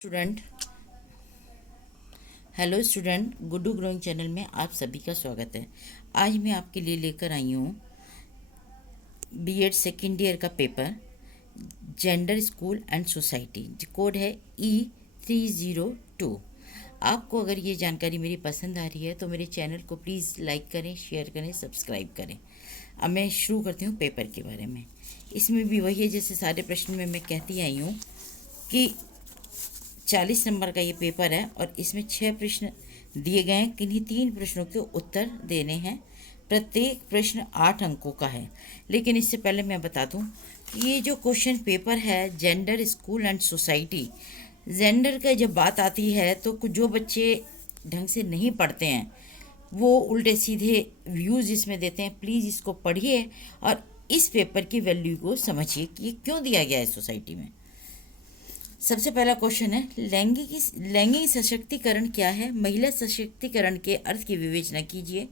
Student hello student, Guddu growing channel में आप सभी का स्वागत है। आज मैं आपके लिए लेकर आई हूँ बीएड सेकेंड ईयर का paper, gender school and society. Code है E302। आपको अगर ये जानकारी मेरी पसंद आ रही है तो मेरे चैनल को प्लीज़ लाइक करें, शेयर करें, सब्सक्राइब करें। अब मैं शुरू करती हूँ पेपर के बारे में। इसमें भी वही है जैसे सारे प्रश्न में मैं कहती आई हूँ कि 40 नंबर का ये पेपर है और इसमें 6 प्रश्न दिए गए हैं। किन्हीं 3 प्रश्नों के उत्तर देने हैं। प्रत्येक प्रश्न 8 अंकों का है। लेकिन इससे पहले मैं बता दूं कि ये जो क्वेश्चन पेपर है gender school and society, gender का जब बात आती है तो कुछ जो बच्चे ढंग से नहीं पढ़ते हैं वो उल्टे सीधे व्यूज़ इसमें देते हैं। प्लीज़ इसको पढ़िए और इस पेपर की वैल्यू को समझिए कि ये क्यों दिया गया है सोसाइटी में। सबसे पहला क्वेश्चन है लैंगिक सशक्तिकरण क्या है। महिला सशक्तिकरण के अर्थ की विवेचना कीजिए।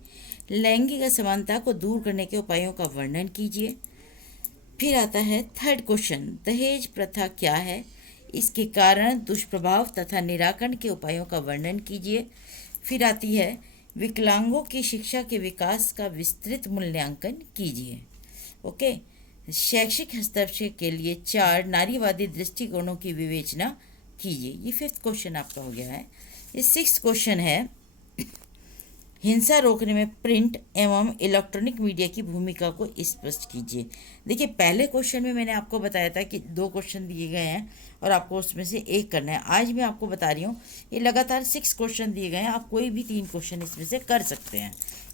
लैंगिक असमानता को दूर करने के उपायों का वर्णन कीजिए। फिर आता है थर्ड क्वेश्चन, दहेज प्रथा क्या है, इसके कारण, दुष्प्रभाव तथा निराकरण के उपायों का वर्णन कीजिए। फिर आती है विकलांगों की शिक्षा के विकास का विस्तृत मूल्यांकन कीजिए। ओके। शैक्षिक हस्तक्षेप के लिए 4 नारीवादी दृष्टिकोणों की विवेचना कीजिए। ये 5th क्वेश्चन आपका हो गया है। ये 6th क्वेश्चन है हिंसा रोकने में प्रिंट एवं इलेक्ट्रॉनिक मीडिया की भूमिका को स्पष्ट कीजिए। देखिए, पहले क्वेश्चन में मैंने आपको बताया था कि 2 क्वेश्चन दिए गए हैं और आपको उसमें से एक करना है। आज मैं आपको बता रही हूँ ये लगातार 6 क्वेश्चन दिए गए हैं। आप कोई भी 3 क्वेश्चन इसमें से कर सकते हैं।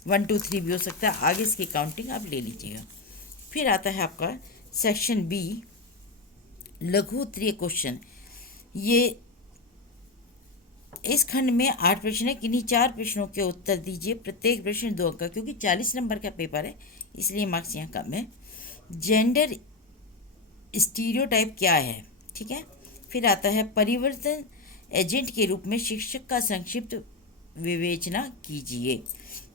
1 2 3 भी हो सकता है। आगे इसकी काउंटिंग आप ले लीजिएगा। फिर आता है आपका सेक्शन बी, लघु उत्तरीय क्वेश्चन। ये इस खंड में 8 प्रश्न है। किन्हीं 4 प्रश्नों के उत्तर दीजिए। प्रत्येक प्रश्न 2 अंक का, क्योंकि 40 नंबर का पेपर है इसलिए मार्क्स यहाँ कम है। जेंडर स्टीरियोटाइप क्या है, ठीक है। फिर आता है परिवर्तन एजेंट के रूप में शिक्षक का संक्षिप्त विवेचना कीजिए।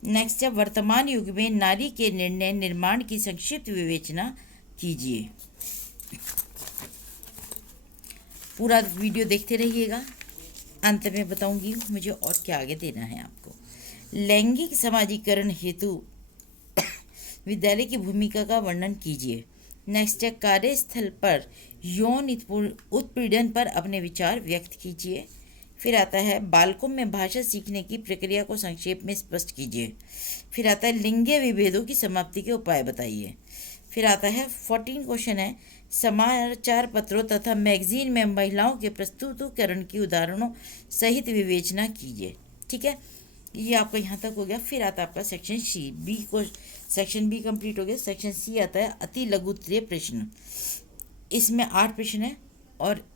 नेक्स्ट है वर्तमान युग में नारी के निर्णय निर्माण की संक्षिप्त विवेचना कीजिए। पूरा वीडियो देखते रहिएगा, अंत में बताऊंगी मुझे और क्या आगे देना है आपको। लैंगिक समाजीकरण हेतु विद्यालय की भूमिका का वर्णन कीजिए। नेक्स्ट है कार्यस्थल पर यौन उत्पीड़न पर अपने विचार व्यक्त कीजिए। फिर आता है बालकों में भाषा सीखने की प्रक्रिया को संक्षेप में स्पष्ट कीजिए। फिर आता है लिंगीय विभेदों की समाप्ति के उपाय बताइए। फिर आता है 14 क्वेश्चन है समाचार पत्रों तथा मैगजीन में महिलाओं के प्रस्तुतिकरण की उदाहरणों सहित विवेचना कीजिए। ठीक है, ये आपका यहाँ तक हो गया। फिर आता है आपका सेक्शन सी बी को, सेक्शन बी कंप्लीट हो गया। सेक्शन सी आता है अति लघु उत्तरीय प्रश्न। इसमें 8 प्रश्न है और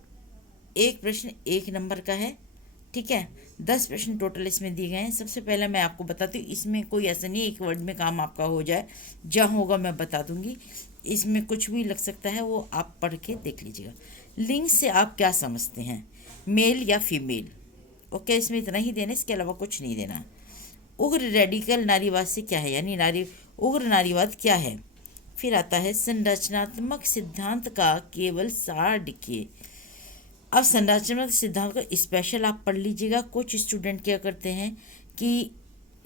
एक प्रश्न 1 नंबर का है, ठीक है। 10 प्रश्न टोटल इसमें दिए गए हैं। सबसे पहले मैं आपको बताती हूँ, इसमें कोई ऐसा नहीं है एक वर्ड में काम आपका हो जाए। जहाँ होगा मैं बता दूंगी। इसमें कुछ भी लग सकता है, वो आप पढ़ के देख लीजिएगा। लिंग से आप क्या समझते हैं, मेल या फीमेल। ओके, इसमें इतना ही देना, इसके अलावा कुछ नहीं देना। उग्र रेडिकल नारीवाद से क्या है, यानी उग्र नारीवाद क्या है। फिर आता है संरचनात्मक सिद्धांत का केवल सार लिखिए। अब संरचनात्मक सिद्धांत को स्पेशल आप पढ़ लीजिएगा। कुछ स्टूडेंट क्या करते हैं कि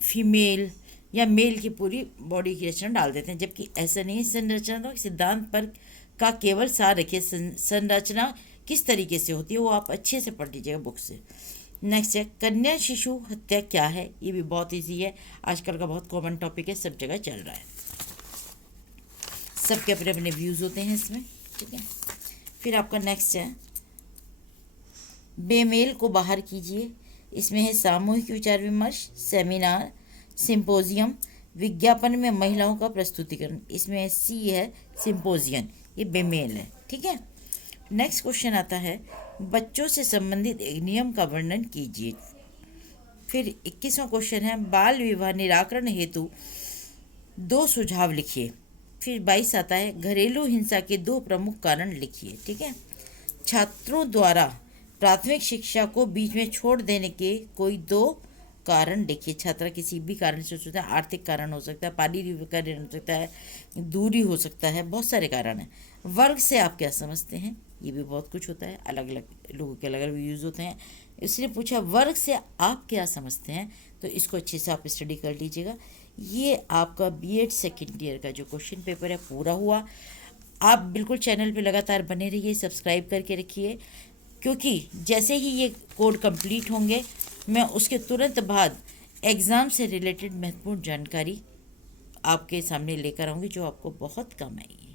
फीमेल या मेल की पूरी बॉडी की रचना डाल देते हैं, जबकि ऐसा नहीं है। संरचनात्मक सिद्धांत पर का केवल सार रखिए। संरचना किस तरीके से होती है वो आप अच्छे से पढ़ लीजिएगा बुक से। नेक्स्ट है कन्या शिशु हत्या क्या है। ये भी बहुत ईजी है, आजकल का बहुत कॉमन टॉपिक है, सब जगह चल रहा है। सबके अपने अपने व्यूज़ होते हैं इसमें, ठीक है। फिर आपका नेक्स्ट है बेमेल को बाहर कीजिए। इसमें है सामूहिक विचार विमर्श, सेमिनार, सिंपोजियम, विज्ञापन में महिलाओं का प्रस्तुतिकरण। इसमें सी है सिंपोजियम, ये बेमेल है, ठीक है। नेक्स्ट क्वेश्चन आता है बच्चों से संबंधित एक नियम का वर्णन कीजिए। फिर 21वां क्वेश्चन है बाल विवाह निराकरण हेतु 2 सुझाव लिखिए। फिर 22 आता है घरेलू हिंसा के 2 प्रमुख कारण लिखिए, ठीक है। छात्रों द्वारा प्राथमिक शिक्षा को बीच में छोड़ देने के कोई 2 कारण लिखिए। छात्रा किसी भी कारण से हो सकता है, आर्थिक कारण हो सकता है, पारिवारिक कारण हो सकता है, दूरी हो सकता है, बहुत सारे कारण हैं। वर्ग से आप क्या समझते हैं, ये भी बहुत कुछ होता है, अलग अलग लोगों के अलग अलग यूज़ होते हैं। इसलिए पूछा वर्ग से आप क्या समझते हैं, तो इसको अच्छे से आप स्टडी कर लीजिएगा। ये आपका बीएड सेकेंड ईयर का जो क्वेश्चन पेपर है पूरा हुआ। आप बिल्कुल चैनल पे लगातार बने रहिए, सब्सक्राइब करके रखिए, क्योंकि जैसे ही ये कोड कंप्लीट होंगे मैं उसके तुरंत बाद एग्ज़ाम से रिलेटेड महत्वपूर्ण जानकारी आपके सामने लेकर आऊँगी, जो आपको बहुत काम आएगी।